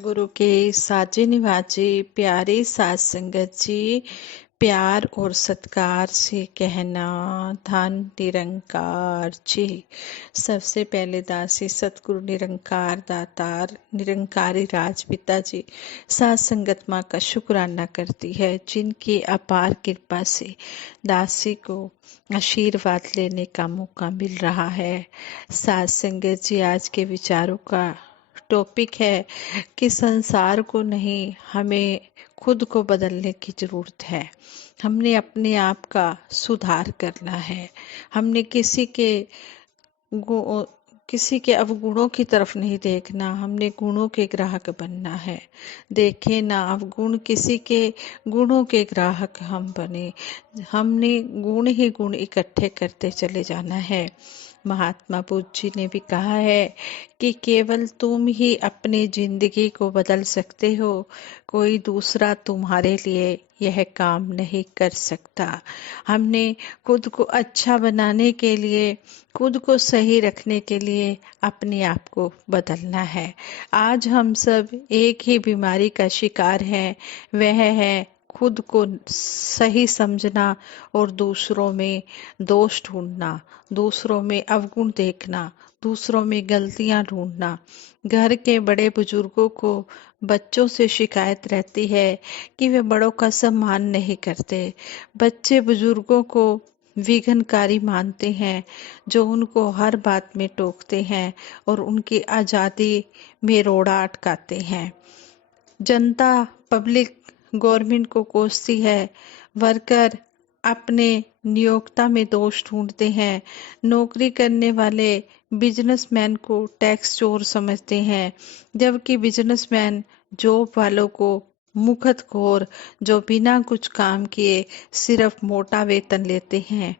गुरु के साजे निवाजे प्यारे सात संगत जी, प्यार और सत्कार से कहना धन निरंकार जी। सबसे पहले दासी सतगुरु निरंकार दातार निरंकारी राजपिता जी सात संगत माँ का शुक्राना करती है, जिनकी अपार कृपा से दासी को आशीर्वाद लेने का मौका मिल रहा है। सात संगत जी, आज के विचारों का टॉपिक है कि संसार को नहीं, हमें खुद को बदलने की जरूरत है। हमने अपने आप का सुधार करना है। हमने गु- किसी के अवगुणों की तरफ नहीं देखना, हमने गुणों के ग्राहक बनना है। देखे ना अवगुण, किसी के गुणों के ग्राहक हम बने। हमने गुण ही गुण इकट्ठे करते चले जाना है। महात्मा बुद्ध जी ने भी कहा है कि केवल तुम ही अपनी जिंदगी को बदल सकते हो, कोई दूसरा तुम्हारे लिए यह काम नहीं कर सकता। हमने खुद को अच्छा बनाने के लिए, खुद को सही रखने के लिए अपने आप को बदलना है। आज हम सब एक ही बीमारी का शिकार हैं, वह है खुद को सही समझना और दूसरों में दोष ढूंढना, दूसरों में अवगुण देखना, दूसरों में गलतियां ढूंढना। घर के बड़े बुजुर्गों को बच्चों से शिकायत रहती है कि वे बड़ों का सम्मान नहीं करते। बच्चे बुजुर्गों को विघ्नकारी मानते हैं, जो उनको हर बात में टोकते हैं और उनकी आज़ादी में रोड़ा अटकाते हैं। जनता पब्लिक गवर्नमेंट को कोसती है, वर्कर अपने नियोक्ता में दोष ढूंढते हैं, नौकरी करने वाले बिजनेसमैन को टैक्स चोर समझते हैं, जबकि बिजनेसमैन जॉब वालों को मुखतखोर, जो बिना कुछ काम किए सिर्फ मोटा वेतन लेते हैं।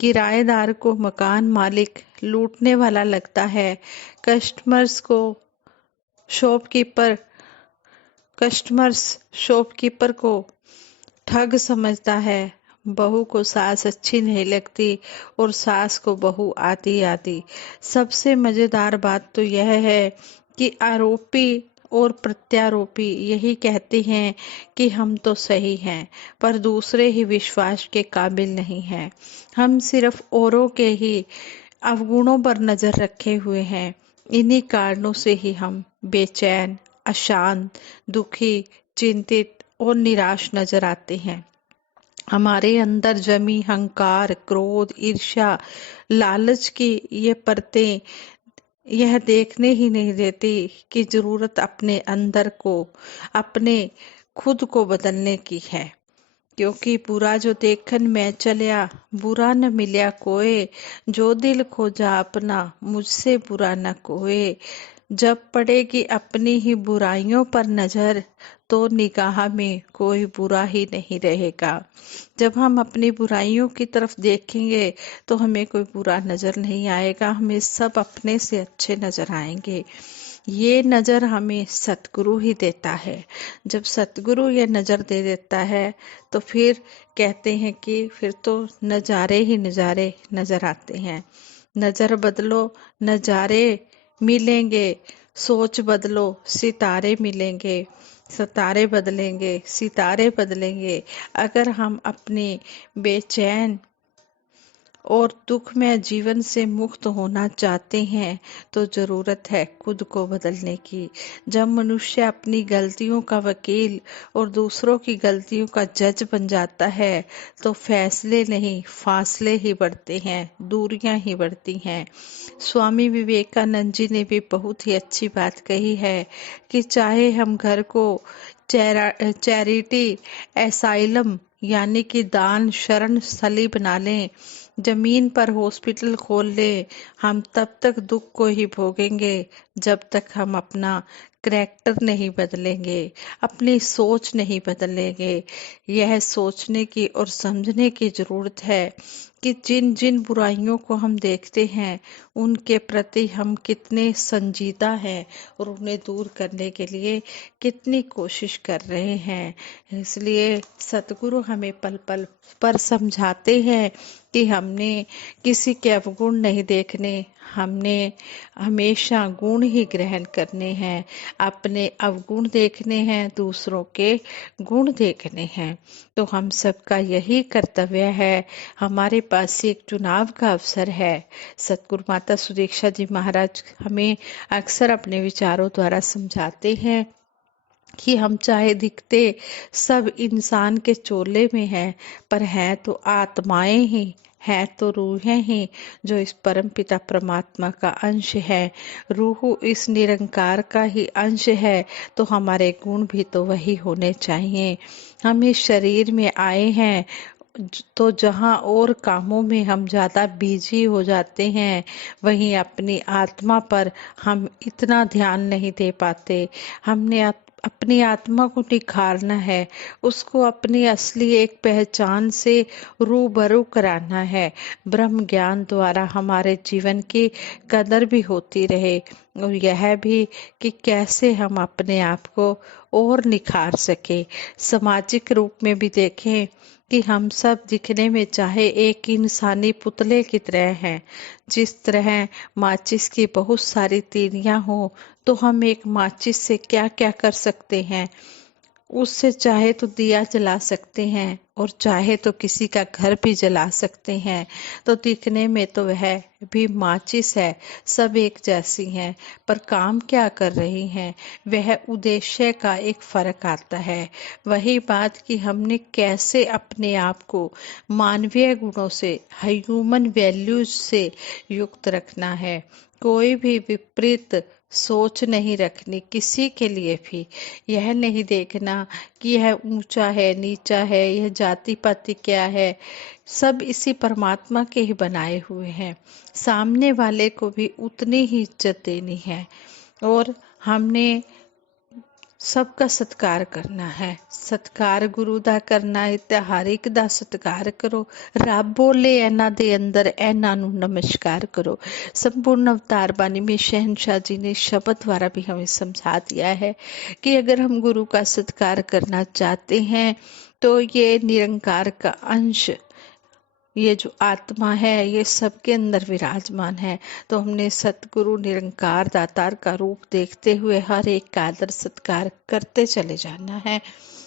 किराएदार को मकान मालिक लूटने वाला लगता है, कस्टमर्स को शॉपकीपर कस्टमर्स शॉपकीपर को ठग समझता है। बहू को सास अच्छी नहीं लगती और सास को बहू आती आती। सबसे मजेदार बात तो यह है कि आरोपी और प्रत्यारोपी यही कहते हैं कि हम तो सही हैं, पर दूसरे ही विश्वास के काबिल नहीं हैं। हम सिर्फ औरों के ही अवगुणों पर नजर रखे हुए हैं। इन्हीं कारणों से ही हम बेचैन, अशांत, दुखी, चिंतित और निराश नजर आते हैं। हमारे अंदर जमी अहंकार, क्रोध, ईर्ष्या, लालच की ये परतें यह देखने ही नहीं देती कि जरूरत अपने अंदर को, अपने खुद को बदलने की है। क्योंकि बुरा जो देखन मैं चलिया, बुरा न मिलिया कोय, जो दिल खोजा अपना, मुझसे बुरा न कोय। जब पड़ेगी अपनी ही बुराइयों पर नजर, तो निगाह में कोई बुरा ही नहीं रहेगा। जब हम अपनी बुराइयों की तरफ देखेंगे तो हमें कोई बुरा नजर नहीं आएगा, हमें सब अपने से अच्छे नजर आएंगे। ये नजर हमें सतगुरु ही देता है। जब सतगुरु ये नजर दे देता है तो फिर कहते हैं कि फिर तो नजारे ही नजारे नजर आते हैं। नजर बदलो, नजारे मिलेंगे। सोच बदलो, सितारे मिलेंगे। सितारे बदलेंगे, सितारे बदलेंगे। अगर हम अपने बेचैन और दुख में जीवन से मुक्त होना चाहते हैं तो जरूरत है खुद को बदलने की। जब मनुष्य अपनी गलतियों का वकील और दूसरों की गलतियों का जज बन जाता है तो फैसले नहीं, फासले ही बढ़ते हैं, दूरियां ही बढ़ती हैं। स्वामी विवेकानंद जी ने भी बहुत ही अच्छी बात कही है कि चाहे हम घर को चैरिटी एसाइलम यानी कि दान शरण स्थली बना लें, जमीन पर हॉस्पिटल खोल ले, हम तब तक दुख को ही भोगेंगे जब तक हम अपना करैक्टर नहीं बदलेंगे, अपनी सोच नहीं बदलेंगे। यह सोचने की और समझने की जरूरत है कि जिन जिन बुराइयों को हम देखते हैं उनके प्रति हम कितने संजीदा हैं और उन्हें दूर करने के लिए कितनी कोशिश कर रहे हैं। इसलिए सतगुरु हमें पल पल पर समझाते हैं कि हमने किसी के अवगुण नहीं देखने, हमने हमेशा गुण ही ग्रहण करने हैं। अपने अवगुण देखने हैं, दूसरों के गुण देखने हैं। तो हम सबका यही कर्तव्य है। हमारे पास एक चुनाव का अवसर है। सतगुरु माता सुदीक्षा जी महाराज हमें अक्सर अपने विचारों द्वारा समझाते हैं कि हम चाहे दिखते सब इंसान के चोले में हैं, पर हैं तो आत्माएं ही, है तो रूहें ही जो इस परम पिता परमात्मा का अंश है। रूह इस निरंकार का ही अंश है, तो हमारे गुण भी तो वही होने चाहिए। हम इस शरीर में आए हैं तो जहाँ और कामों में हम ज़्यादा बिजी हो जाते हैं, वहीं अपनी आत्मा पर हम इतना ध्यान नहीं दे पाते। हमने अपनी आत्मा को निखारना है, उसको अपनी असली एक पहचान से रूबरू कराना है। ब्रह्म ज्ञान द्वारा हमारे जीवन की कदर भी होती रहे, और यह भी कि कैसे हम अपने आप को और निखार सके। सामाजिक रूप में भी देखें कि हम सब दिखने में चाहे एक इंसानी पुतले की तरह हैं। जिस तरह माचिस की बहुत सारी तीलियां हो, तो हम एक माचिस से क्या क्या कर सकते हैं। उससे चाहे तो दिया जला सकते हैं, और चाहे तो किसी का घर भी जला सकते हैं। तो दिखने में तो वह भी माचिस है, सब एक जैसी हैं, पर काम क्या कर रही हैं, वह उद्देश्य का एक फर्क आता है। वही बात कि हमने कैसे अपने आप को मानवीय गुणों से, ह्यूमन वैल्यूज से युक्त रखना है। कोई भी विपरीत सोच नहीं रखनी किसी के लिए भी। यह नहीं देखना कि यह ऊंचा है, नीचा है, यह जाति पाति क्या है। सब इसी परमात्मा के ही बनाए हुए हैं। सामने वाले को भी उतनी ही इज्जत देनी है, और हमने सबका सत्कार करना है। सत्कार गुरु दा करना है ते हर एक दा सत्कार करो। रब बोले ਇਹਨਾਂ ਦੇ अंदर ਇਹਨਾਂ ਨੂੰ नमस्कार करो। संपूर्ण अवतार बानी में शहनशाह जी ने शब्द द्वारा भी हमें समझा दिया है कि अगर हम गुरु का सत्कार करना चाहते हैं, तो ये निरंकार का अंश, ये जो आत्मा है, ये सबके अंदर विराजमान है। तो हमने सतगुरु निरंकार दातार का रूप देखते हुए हर एक का आदर सत्कार करते चले जाना है,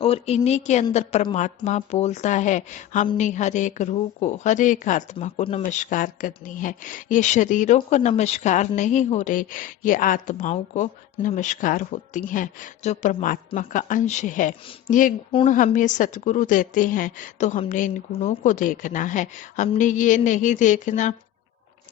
और इन्हीं के अंदर परमात्मा बोलता है। हमने हर एक रूह को, हर एक आत्मा को नमस्कार करनी है। ये शरीरों को नमस्कार नहीं हो रहे, ये आत्माओं को नमस्कार होती हैं, जो परमात्मा का अंश है। ये गुण हमें सतगुरु देते हैं, तो हमने इन गुणों को देखना है। हमने ये नहीं देखना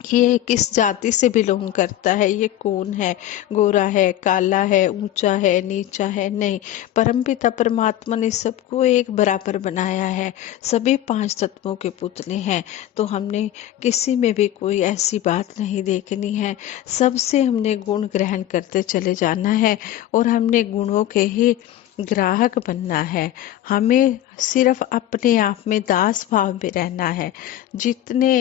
कि ये किस जाति से बिलोंग करता है, ये कौन है, गोरा है, काला है, ऊंचा है, नीचा है। नहीं, परमपिता परमात्मा ने सबको एक बराबर बनाया है। सभी 5 तत्वों के पुतले हैं, तो हमने किसी में भी कोई ऐसी बात नहीं देखनी है। सबसे हमने गुण ग्रहण करते चले जाना है, और हमने गुणों के ही ग्राहक बनना है। हमें सिर्फ अपने आप में दास भाव में रहना है। जितने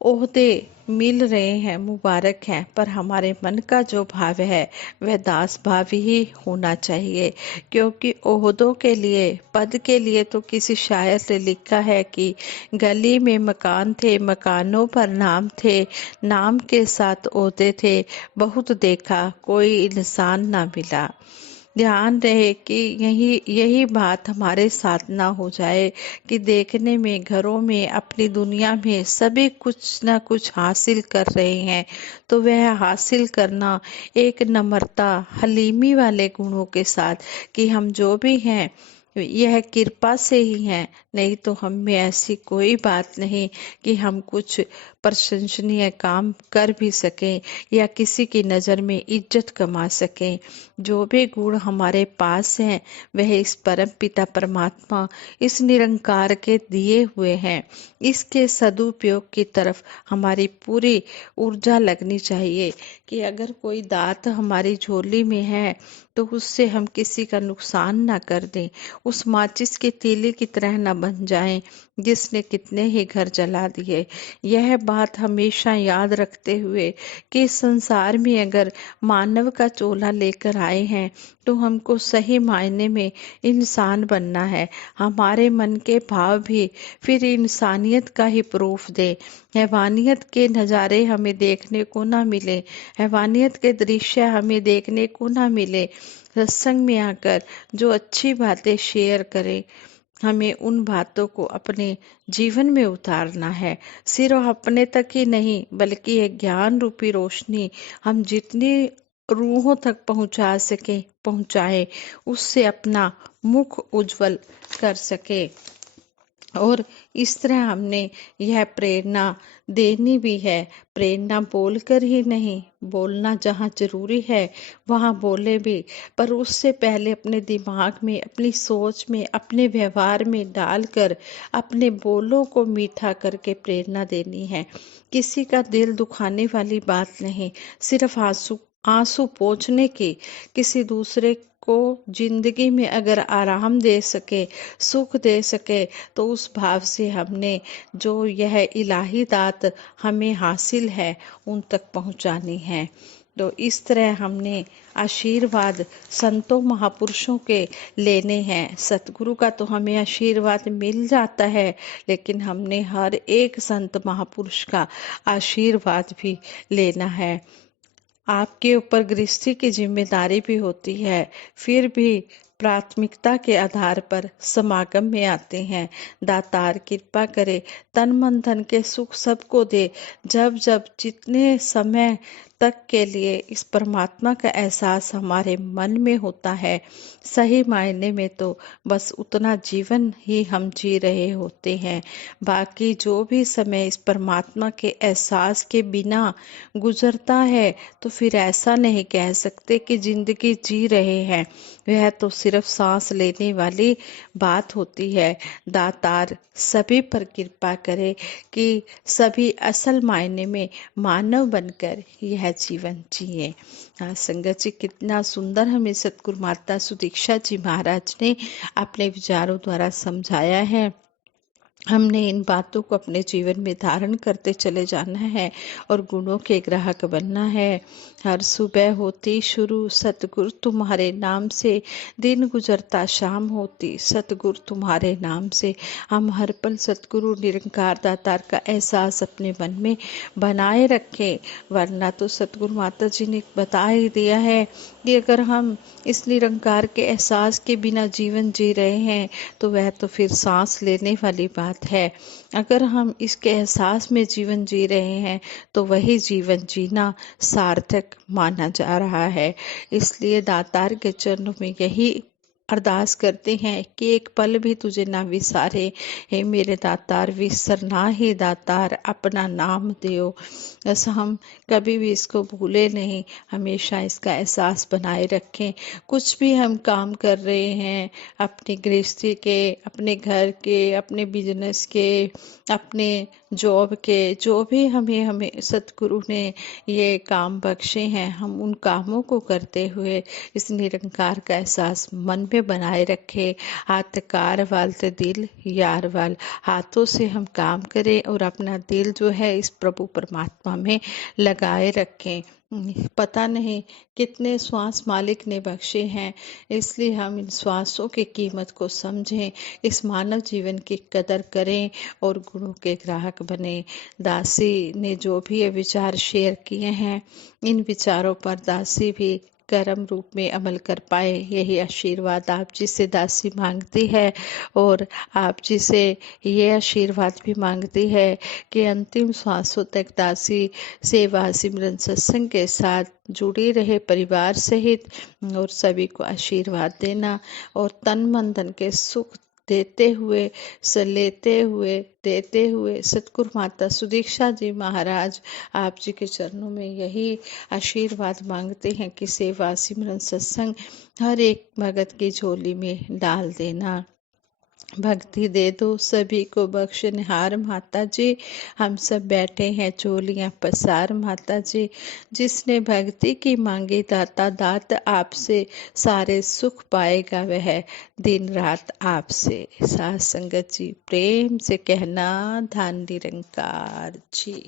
ओहदे मिल रहे हैं मुबारक हैं, पर हमारे मन का जो भाव है वह दास भाव ही होना चाहिए। क्योंकि ओहदों के लिए, पद के लिए तो किसी शायर ने लिखा है कि गली में मकान थे, मकानों पर नाम थे, नाम के साथ ओहदे थे, बहुत देखा कोई इंसान ना मिला। ध्यान रहे कि यही बात हमारे साथ ना हो जाए कि देखने में, घरों में, अपनी दुनिया में सभी कुछ ना कुछ हासिल कर रहे हैं, तो वह हासिल करना एक नम्रता, हलीमी वाले गुणों के साथ कि हम जो भी हैं यह कृपा से ही है। नहीं तो हम में ऐसी कोई बात नहीं कि हम कुछ प्रशंसनीय काम कर भी सकें या किसी की नज़र में इज्जत कमा सकें। जो भी गुण हमारे पास हैं वह इस परम पिता परमात्मा, इस निरंकार के दिए हुए हैं। इसके सदुपयोग की तरफ हमारी पूरी ऊर्जा लगनी चाहिए कि अगर कोई दात हमारी झोली में है तो उससे हम किसी का नुकसान ना कर दें, उस माचिस की तीली की तरह न बन जाएं जिसने कितने ही घर जला दिए। यह बात बात हमेशा याद रखते हुए कि संसार में अगर मानव का चोला लेकर आए हैं तो हमको सही मायने में इंसान बनना है। हमारे मन के भाव भी फिर इंसानियत का ही प्रूफ दे। हैवानियत के नज़ारे हमें देखने को ना मिले, हैवानियत के दृश्य हमें देखने को ना मिले। सत्संग में आकर जो अच्छी बातें शेयर करे, हमें उन बातों को अपने जीवन में उतारना है। सिर्फ अपने तक ही नहीं बल्कि एक ज्ञान रूपी रोशनी हम जितनी रूहों तक पहुंचा सके पहुंचाए, उससे अपना मुख उज्जवल कर सके। और इस तरह हमने यह प्रेरणा देनी भी है। प्रेरणा बोलकर ही नहीं, बोलना जहाँ जरूरी है वहाँ बोले भी, पर उससे पहले अपने दिमाग में, अपनी सोच में, अपने व्यवहार में डालकर अपने बोलों को मीठा करके प्रेरणा देनी है। किसी का दिल दुखाने वाली बात नहीं, सिर्फ आंसू आंसू पोंछने की। किसी दूसरे को जिंदगी में अगर आराम दे सके, सुख दे सके, तो उस भाव से हमने जो यह इलाही दात हमें हासिल है उन तक पहुंचानी है। तो इस तरह हमने आशीर्वाद संतों महापुरुषों के लेने हैं। सतगुरु का तो हमें आशीर्वाद मिल जाता है, लेकिन हमने हर एक संत महापुरुष का आशीर्वाद भी लेना है। आपके ऊपर गृहस्थी की जिम्मेदारी भी होती है, फिर भी प्राथमिकता के आधार पर समागम में आते हैं। दातार कृपा करे, तन मन धन के सुख सबको दे। जब जब जितने समय तक के लिए इस परमात्मा का एहसास हमारे मन में होता है, सही मायने में तो बस उतना जीवन ही हम जी रहे होते हैं। बाकी जो भी समय इस परमात्मा के एहसास के बिना गुजरता है, तो फिर ऐसा नहीं कह सकते कि जिंदगी जी रहे हैं। वह तो सिर्फ सांस लेने वाली बात होती है। दातार सभी पर कृपा करे कि सभी असल मायने में मानव बनकर यह जीवन जिए। हाँ संगत जी, कितना सुंदर हमें सतगुरु माता सुदीक्षा जी महाराज ने अपने विचारों द्वारा समझाया है। हमने इन बातों को अपने जीवन में धारण करते चले जाना है और गुणों के ग्राहक बनना है। हर सुबह होती शुरू सतगुरु तुम्हारे नाम से, दिन गुजरता शाम होती सतगुरु तुम्हारे नाम से। हम हर पल सतगुरु निरंकार दातार का एहसास अपने मन में बनाए रखें, वरना तो सतगुरु माता जी ने बता ही दिया है कि अगर हम इस निरंकार के एहसास के बिना जीवन जी रहे हैं तो वह तो फिर सांस लेने वाली बात है। अगर हम इसके एहसास में जीवन जी रहे हैं तो वही जीवन जीना सार्थक माना जा रहा है। इसलिए दातार के चरणों में यही अरदास करते हैं कि एक पल भी तुझे ना विसारे। हे मेरे दातार विसरना ही दातार अपना नाम दियो। ऐसा हम कभी भी इसको भूले नहीं, हमेशा इसका एहसास बनाए रखें। कुछ भी हम काम कर रहे हैं, अपनी गृहस्थी के, अपने घर के, अपने बिजनेस के, अपने जॉब के, जो भी हमें सतगुरु ने ये काम बख्शे हैं, हम उन कामों को करते हुए इस निरंकार का एहसास मन में बनाए रखे। हाथ कार वाल ते दिल यार वाल, हाथों से हम काम करें और अपना दिल जो है इस प्रभु परमात्मा में लगाए रखें। पता नहीं कितने श्वास मालिक ने बख्शे हैं, इसलिए हम इन श्वासों की कीमत को समझें, इस मानव जीवन की कदर करें और गुणों के ग्राहक बने। दासी ने जो भी ये विचार शेयर किए हैं, इन विचारों पर दासी भी कर्म रूप में अमल कर पाए, यही आशीर्वाद आप जी से दासी मांगती है। और आप जी से ये आशीर्वाद भी मांगती है कि अंतिम श्वासों तक दासी सेवा सिमरन सत्संग के साथ जुड़ी रहे परिवार सहित, और सभी को आशीर्वाद देना और तन मन धन के सुख देते हुए, लेते हुए, देते हुए सतगुरु माता सुदीक्षा जी महाराज आप जी के चरणों में यही आशीर्वाद मांगते हैं कि सेवा सिमरन सत्संग हर एक भगत की झोली में डाल देना। भक्ति दे दो सभी को बख्शनिहार माता जी, हम सब बैठे हैं चोलियां पसार माता जी। जिसने भक्ति की मांगी दाता दात आपसे, सारे सुख पाएगा वह दिन रात आपसे। साथ संगत जी प्रेम से कहना धन निरंकार जी।